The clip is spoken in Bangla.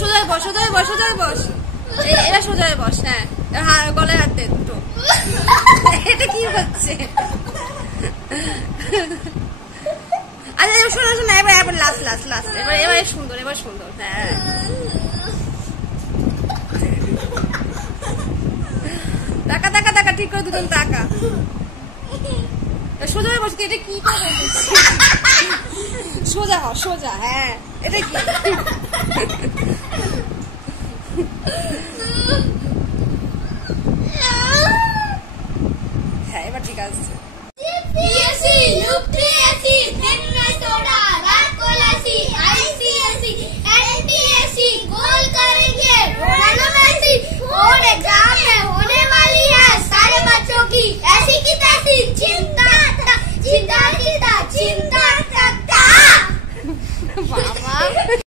সোজা বস, সোজা বস, সোজা বস। এবার সোজা বস। হ্যাঁ, গলায় হাত দে দুটো। এটা কি হচ্ছে? আচ্ছা শোনো শোনো, এবার লাস্ট লাস্ট লাস্ট, এবার সুন্দর, এবার সুন্দর। হ্যাঁ টাকা টাকা টাকা, ঠিক করে দুজন টাকা। সোজা হয়ে বসে, এটা কি করে? সোজা হ, সোজা। হ্যাঁ, এটা কি? হ্যাঁ, এবার ঠিক আছে।